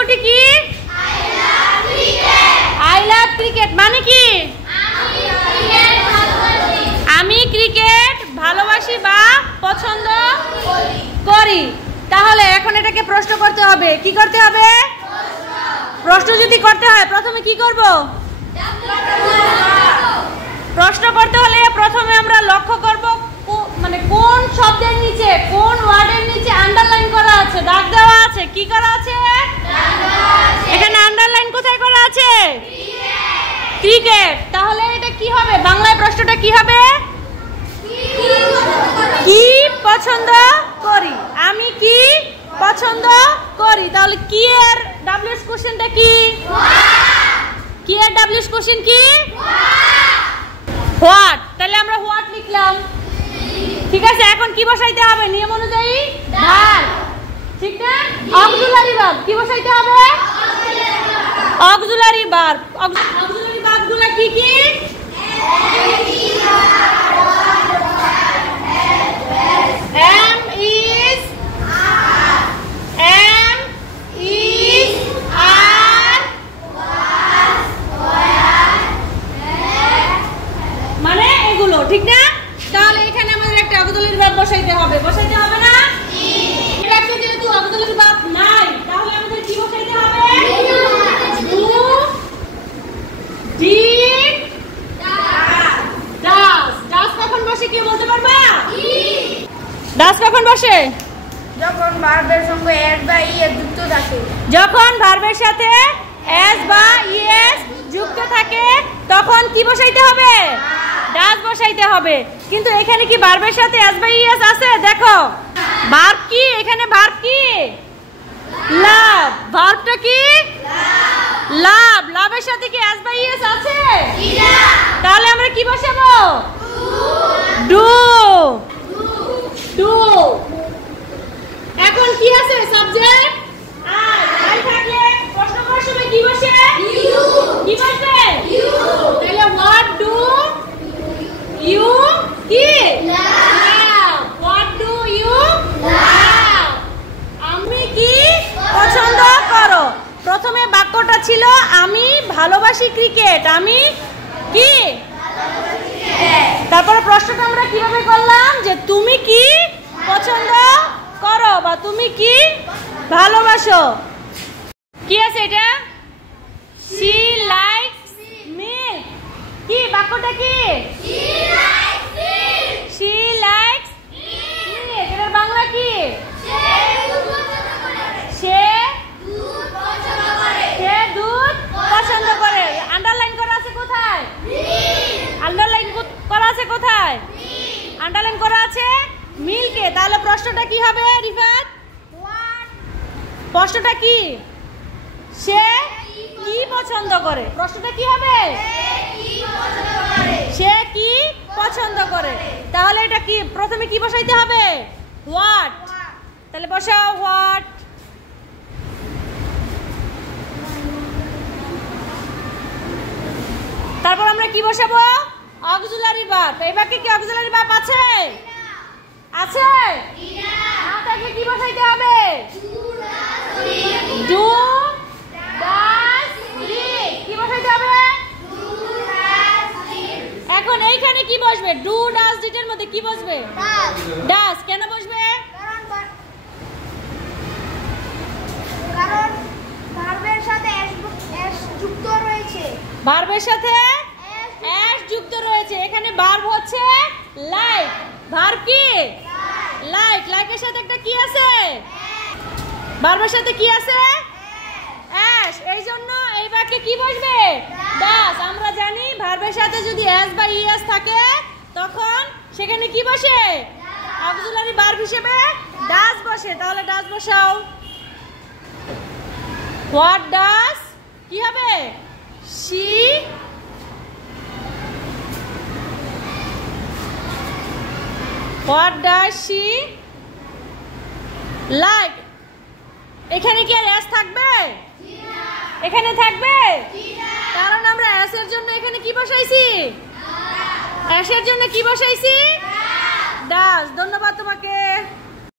বাক্যটি কি? I love cricket মানে কি? আমি ক্রিকেট ভালোবাসি বা পছন্দ করি। তাহলে এখন এটাকে প্রশ্ন করতে হবে। কি করতে হবে? প্রশ্ন যদি করতে হয় প্রথমে কি করব? প্রশ্ন করতে হলে প্রথমে আমরা লক্ষ্য করব মানে কোন শব্দের নিচে, কোন ওয়ার্ডের নিচে আন্ডারলাইন করা আছে, দাগ দেওয়া আছে। কি করা আছে? এখানে আন্ডারলাইন কোথায় করা আছে? ক্রিকেট। তাহলে এটা কি হবে? বাংলায় প্রশ্নটা কি হবে? কি পছন্দ করি। আমি কি পছন্দ করি। তাহলে কি এর ডাব্লিউএস কোশ্চেনটা কি? কি এর ডাব্লিউএস কোশ্চেন কি? হোয়াট। তাহলে আমরা হোয়াট লিখলাম। ঠিক আছে, এখন কি বসাইতে হবে নিয়ম অনুযায়ী? ভার্ব। ঠিক না? অক্সিলারি ভার্ব কি বসাইতে হবে? Auxiliary verb. অক্সিলারি ভার্বগুলো কি কি? am is, are, মানে এগুলো। ঠিক না? তাহলে এখানে আমাদের একটা অক্সিলারি ভার্ব বসাইতে হবে। বসাইতে হবে না? এটাকে যেহেতু অক্সিলারি ভার্ব নাই তাহলে আমাদের কি বসাইতে হবে? did, does। does কখন বসে কি বলতে পারবা? does কখন বসে? যখন ভার্বের সঙ্গে এস বা ইএস যুক্ত থাকে। যখন ভার্বের সাথে এস বা ইএস যুক্ত থাকে তখন কি বসাইতে হবে? ডাজ বসাইতে হবে। কিন্তু এখানে কি ভার্বের সাথে এস বা ইএস আছে? দেখো ভার্ব কি, এখানে ভার্ব কি? লাভ। ভার্বটা কি? লাভ। লাভের সাথে কি এস বা ইএস আছে? তাহলে আমরা কি বসাবো? ডু। ডু। এখন কি আছে? Subject I. আই থাকলে প্রশ্ন করার সময় কি বসে? ইউ। কি বসে? ইউ। তাহলে হোয়াট ডু ইউ কি? Love. What do you love. আমি কি পছন্দ করো। প্রথমে বাক্যটা ছিল আমি ভালোবাসি ক্রিকেট। আমি কি? তারপরে প্রশ্নটা আমরা কিভাবে করলাম যে তুমি কি পছন্দ করো বা তুমি কি ভালোবাসো। কি আছে এটা? she likes milk। কি বাক্যটা কি? she likes milk। এটার বাংলা কি? সে দুধ পছন্দ করে। আন্ডারলাইন করা আছে কোথায়? আন্ডারলাইন করা আছে কোথায়? আন্ডারলাইন করা আছে মিল্কে। তাহলে প্রশ্নটা কি হবে রিফাত? প্রশ্নটা কি? সে কি পছন্দ করে। প্রশ্নটা কি হবে? সে কি পছন্দ করে। তাহলে এটা কি প্রথমে কি বসাইতে হবে? হোয়াট। তাহলে বসাও হোয়াট। তারপর আমরা কি বসাবো? Auxiliary verb. এই বাক্যে কি অক্সিলারি ভার্ব আছে? আছে না থাকলে কি বসাইতে হবে? Do, does, did. কি বসাইতে হবে? এখন এইখানে কি বসবে? ডু, ডাজ, ডিড এর মধ্যে কি বসবে? ডাজ। কেন বসবে? কারণ ভার্বের সাথে এস যুক্ত রয়েছে। ভার্বের সাথে এস যুক্ত রয়েছে। এখানে ভার্ব হচ্ছে লাইক। ভার্ব কি? লাইক। লাইকের সাথে একটা কি আছে? ভার্বের সাথে কি আছে? এস। এই জন্য এই বাক্যে কি বসবে? ডাজ। আমরা জানি ভার্বের সাথে যদি এস বা ইএস থাকে তখন সেখানে কি বসে? অক্সিলারি ভার্ব হিসেবে ডাজ বসে। তাহলে ডাজ বসাও। হোয়াট ডাজ কি হবে? she what does she like। এখানে কি আর এস থাকবে? এখানে থাকবে? কারণ আমরা এস এর জন্য এখানে কি বসাইছি? এস এর জন্য কি বসাইছি? ডাজ। ধন্যবাদ তোমাকে।